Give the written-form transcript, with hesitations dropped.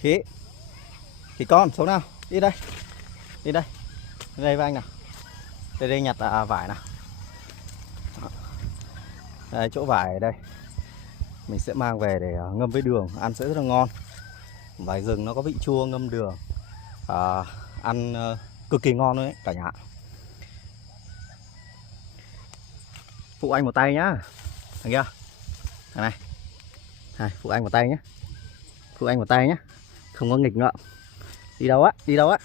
Khí. Thì con số nào? Đi đây. Đi đây. Đi đây với anh nào. Đây đây nhặt vải nào. Đây, chỗ vải ở đây. Mình sẽ mang về để ngâm với đường, ăn sẽ rất là ngon. Vải rừng nó có vị chua, ngâm đường ăn cực kỳ ngon đấy cả nhà. Phụ anh một tay nhá. Thằng kia. Thằng này. Này, phụ anh một tay nhé. Phụ anh một tay nhé. Không có nghịch ngợm. Đi đâu á? Đi đâu á?